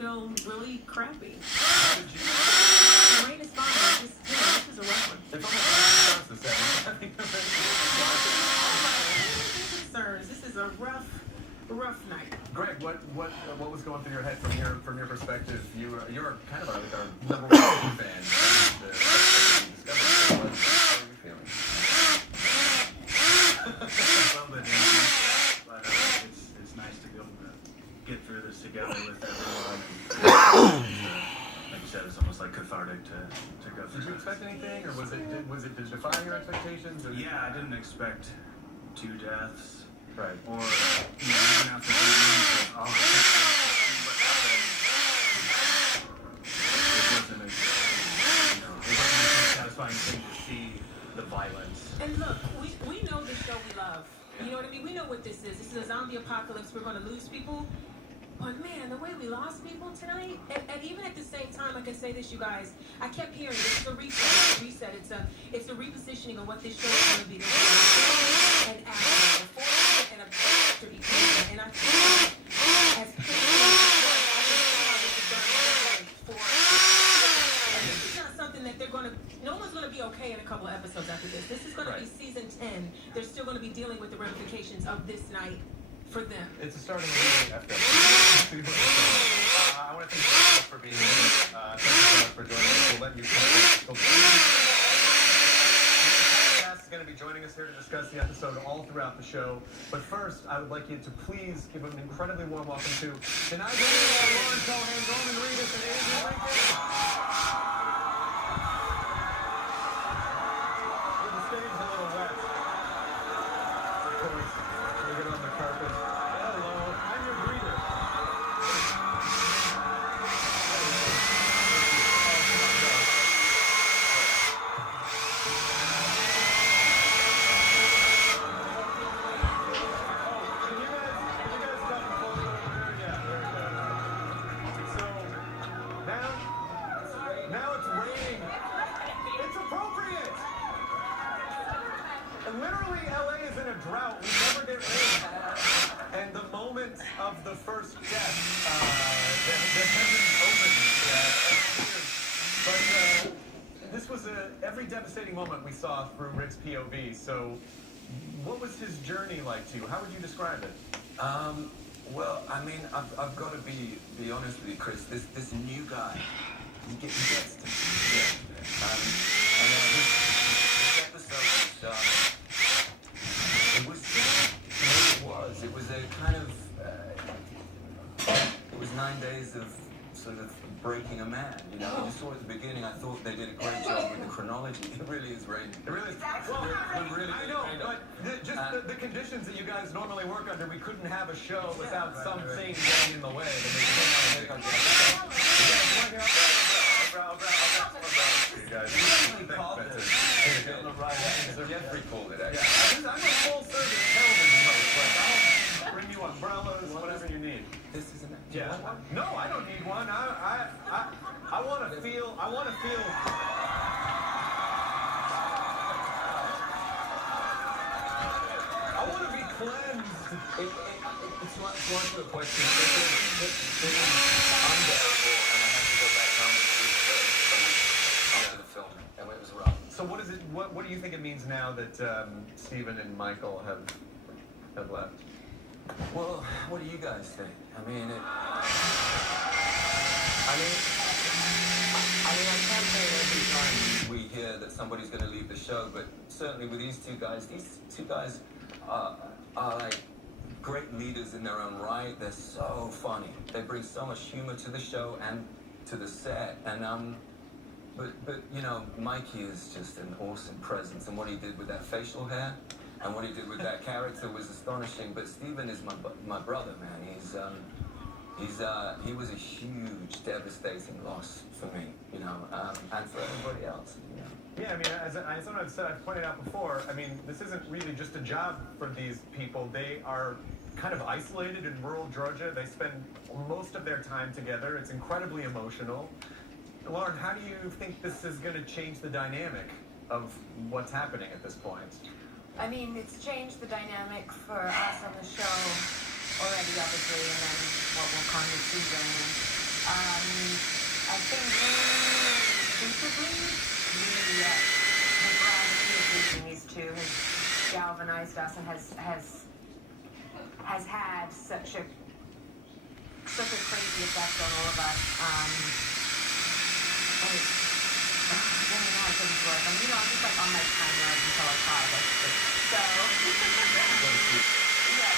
feel really crappy. The rain is fine. This is a rough one. It's almost the second. I think Concerns. This is a rough night. Greg, what was going through your head from your perspective? You're kind of our number one fan. How are you feeling? A little bit easy, but it's nice to be able to get through this together with everyone. Like you said, it's almost like cathartic to go through. Did you expect anything, or did it defy your expectations? Or? Yeah, I didn't expect 2 deaths. Right. Or even after 3 weeks, oh, what happened? It wasn't a satisfying thing to see the violence. And look, we know the show we love. You know what I mean? We know what this is. This is a zombie apocalypse. We're going to lose people. But man, the way we lost people tonight, and even at the same time, I can say this, you guys, I kept hearing this is a reset. It's a repositioning of what this show is going to be. There's before and after, before and after each other. And I feel as painful as this is going to be for. And this is not something that they're going to. No one's going to be okay in a couple of episodes after this. This is going to be season 10. They're still going to be dealing with the ramifications of this night. For them. It's a starting really after. I want to thank you both for being here. Thank you so much for joining us. We'll let you come. Podcast is going to be joining us here to discuss the episode all throughout the show. But first, I would like you to please give an incredibly warm welcome to tonight. Lauren Cohan, Roman Reedus, and Andrew Lincoln. The stage is a little wet. Of course. We'll get on the carpet. Hello, I'm your greeter. Can you guys stop the phone over there? Yeah, there we go. So, now it's raining. It's appropriate. And literally, LA is in a drought. We never get rain. And the moment of the first death, the heavens opened. But this was every devastating moment we saw through Rick's POV. So, what was his journey like to you? How would you describe it? Well, I mean, I've got to be honest with you, Chris. This new guy, he gets to me. Yeah. And this episode was, it was a kind of, it was 9 days of sort of breaking a man, you know. You saw at the beginning, I thought they did a great job with the chronology. It really is raining. It really is. Well, I know, but the conditions that you guys normally work under, we couldn't have a show without some thing getting in the way. Jeffrey called it, actually. Yeah, I'm a full-service television host. Like, I'll bring you umbrellas, whatever you need. This isn't it. Yeah. No, I don't need one. I want to feel. I want to feel. I want to be cleansed. It's to answer a question. It was unbearable, and I had to go back home and sleep after the film, and it was rough. So what is it? What do you think it means now that Stephen and Michael have left? Well, what do you guys think? I mean, I can't say every time we hear that somebody's going to leave the show, but certainly with these two guys are like great leaders in their own right. They're so funny. They bring so much humor to the show and to the set. And but you know, Mikey is just an awesome presence, and what he did with that facial hair and what he did with that character was astonishing. But Steven is my brother, man. He was a huge, devastating loss for me, you know, and for everybody else, you know. Yeah, I mean, as I've pointed out before, I mean, this isn't really just a job for these people. They are kind of isolated in rural Georgia. They spend most of their time together. It's incredibly emotional. Lauren, how do you think this is going to change the dynamic of what's happening at this point? I mean, it's changed the dynamic for us on the show already, obviously, and then what will come this season. I think instinctively, the gravity of losing these two has galvanized us and has had such a crazy effect on all of us. And it's, I don't know how things work. I mean, I'm just like on my timer until I cry. So, yeah,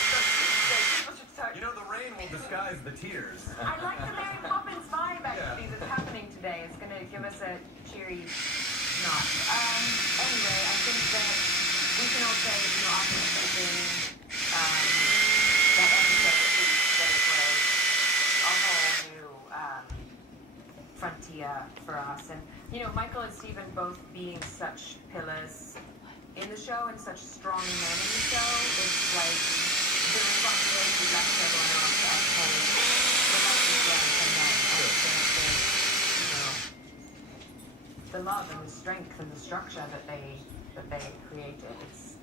so people should start. You know, the rain will disguise the tears. I like the Mary Poppins vibe actually that's happening today. It's going to give us a cheery nod. Anyway, I think that we can all say, after something, that episode at least, that it was a whole new frontier for us. And, Michael and Stephen both being such pillars in the show and such strong men in the show, it's like the responsibility left everyone else to uphold the lessons learned from them and the love and the strength and the structure that they created. It's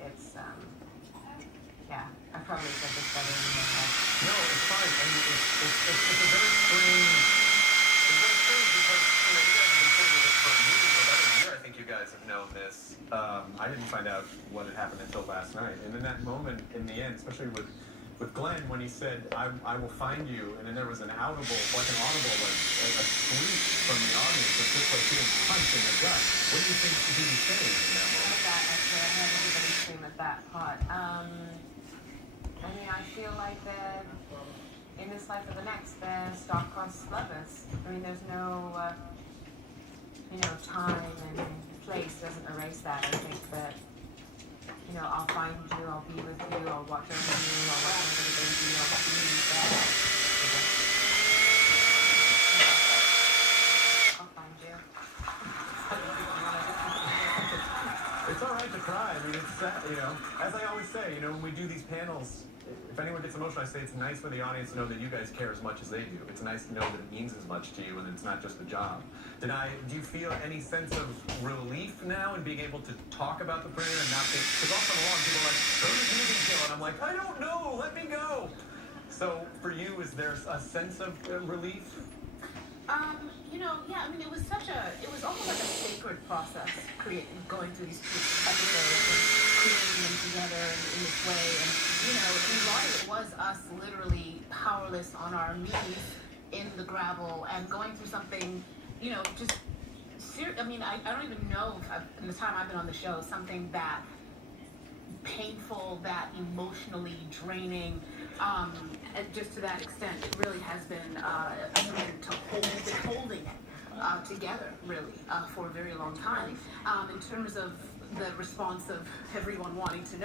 yeah, I probably said this better than my head. No, it's fine. I mean, it's a very strange. It's very strange because you guys have been sitting with this for years, about a year. I think you guys have known this. I didn't find out what had happened until last night. And in that moment, in the end, especially with Glenn, when he said, "I will find you," and then there was an audible, like a shriek from the audience, that just like being punched in the gut. What do you think he was saying in that moment? Actually, I heard everybody scream at that part. I mean, I feel like they're, in this life or the next, they're star-crossed lovers. I mean, there's no, time and place doesn't erase that. I think that, I'll find you, I'll be with you, I'll watch over you, I'll watch over the baby, I'll see you there. I'll find you. It's all right to cry. I mean, it's sad, As I always say, when we do these panels, if anyone gets emotional, I say it's nice for the audience to know that you guys care as much as they do. It's nice to know that it means as much to you and it's not just a job. Do you feel any sense of relief now in being able to talk about the prayer and not think, because often along people are like, who did you kill? And I'm like, I don't know, let me go. So for you, is there a sense of relief? Yeah, I mean, it was almost like a sacred process, going through these two episodes and creating them together in this way. And, in a lot of it was us literally powerless on our knees in the gravel and going through something, I don't even know if in the time I've been on the show, something that painful, that emotionally draining, and just to that extent, it really has been holding it together, really, for a very long time. In terms of the response of everyone wanting to know.